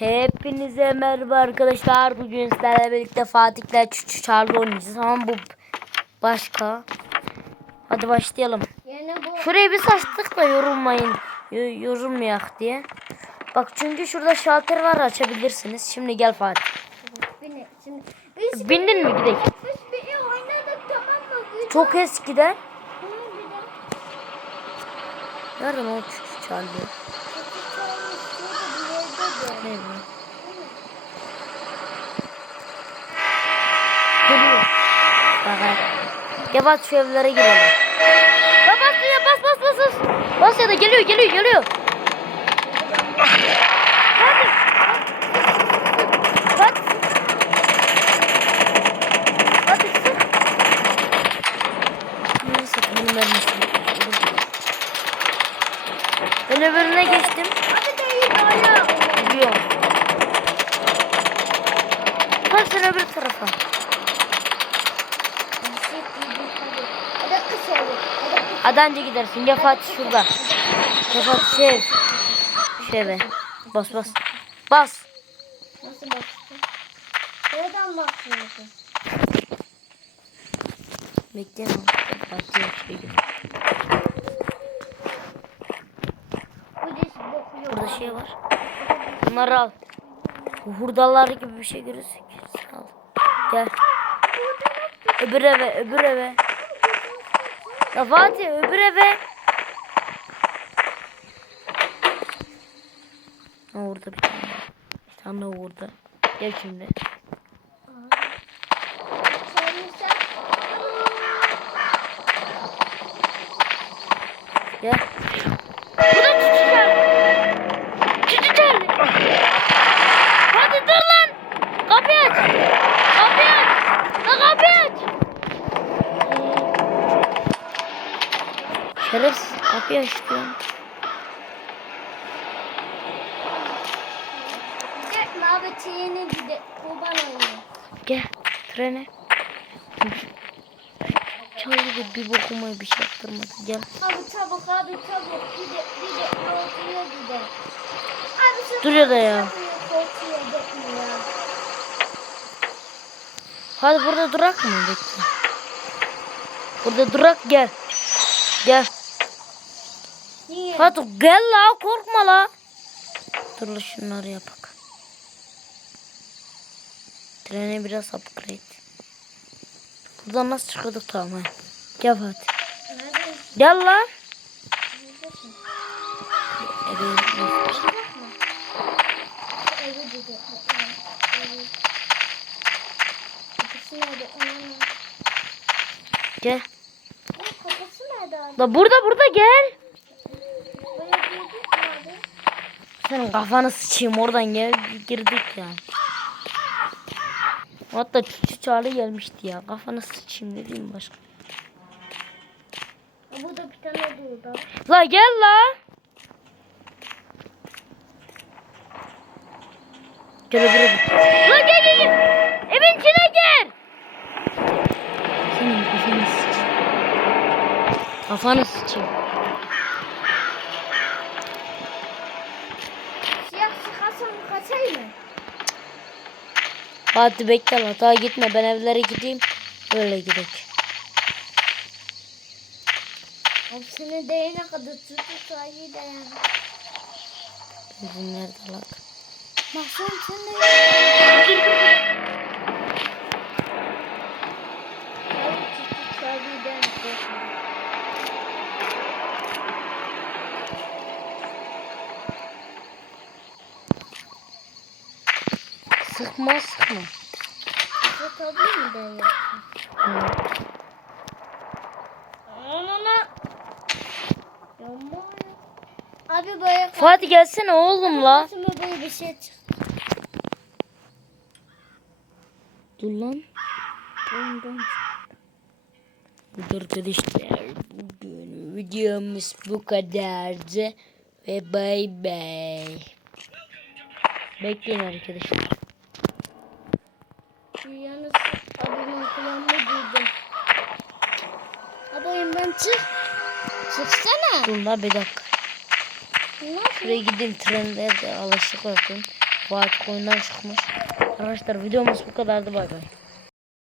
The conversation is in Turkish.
Hepinize merhaba arkadaşlar. Bugün sizlerle birlikte Fatih'le Çüçü Çarlı oynayacağız ama bu başka. Hadi başlayalım. Şurayı bir saçtık da yorulmayın. yo- yorulmayak diye. Bak çünkü şurada şalter var açabilirsiniz. Şimdi gel Fatih. Beni, şimdi, biz Bindin mi gidelim? Biz bir oynadık tamam mı? Biz Çok eskiden. Tamam, bir de- Nereden o Çüçü Çarlı? Çocuk çalmış, şurada bir yerde de. Ne bu? Geliyor. Bak Gel bak şu evlere girelim. Bas bas ya bas bas bas bas. Bas ya da geliyor geliyor geliyor. Bak. Ben öbürüne geçtim. Hadi değil hala. Gidiyorum. Bak sen öbür tarafa. Hadi kız oldu. Hadi kız. Hadi anca gidersin. Gel Fatih şurada. Gel Fatih sev. Şöyle. Bas bas. Bas. Nasıl baktın? Nereden? Bekleyin oğlum. Fatih şey bokuyor. Burada şey var. Bunları al. Hurdalar gibi bir şey görürsün. Al. Gel. Öbür eve, öbür eve. Ya Fatih öbür eve. Ha orada bir tane. Bir tane orada. Gel şimdi. Gel. Şerefsiz kapıyı aç diyorum. Gitme abi çiğne gide. Kurban olayım. Gel trene. Çaldı da bir bokumayı bir şey yaptırmadı. Gel. Abi çabuk abi çabuk. Gide gide. Korkuyor gide. Abi da ya. Gitme ya. Hadi burada durak mı? Bekle. Burada durak gel. Gel. Niye? Hadi gel la korkma la. Dur la şunları yapak. Trene biraz upgrade. Buradan nasıl çıkıyorduk tamam. Gel Fatih. Nerede? Gel la. Gel. La burada burada gel. Buraya girdik mi abi? Senin kafanı sıçayım oradan gel girdik ya. Hatta çüçü çağrı gelmişti ya. Kafanı sıçayım ne diyeyim başka. Burada bir tane durdu. La gel la. Gel öbürü bir. La gel gel gel. Evin içine gel. Senin kafanı sıçayım. Kafanı sıçayım. Hadi bekle la. Daha gitme ben evlere gideyim. Öyle gidelim. Abi değene kadar tutu iyi de yani. Bizim nerede lan? Bak sen sen de Sıkma sıkma. Abi böyle Fatih gelsene oğlum la. böyle bir şey çıktı. Dur lan. Ondan. Bu arkadaşlar bugün videomuz bu kadardı. Ve bay bay. Bekleyin arkadaşlar. Yalnız abimin kulağını duydum. Ben çık. Çıksana. Dur la bir dakika. Nasıl? Şuraya gideyim trenlerde alışık olsun. Oyundan çıkmış. Arkadaşlar videomuz bu kadardı bay bay.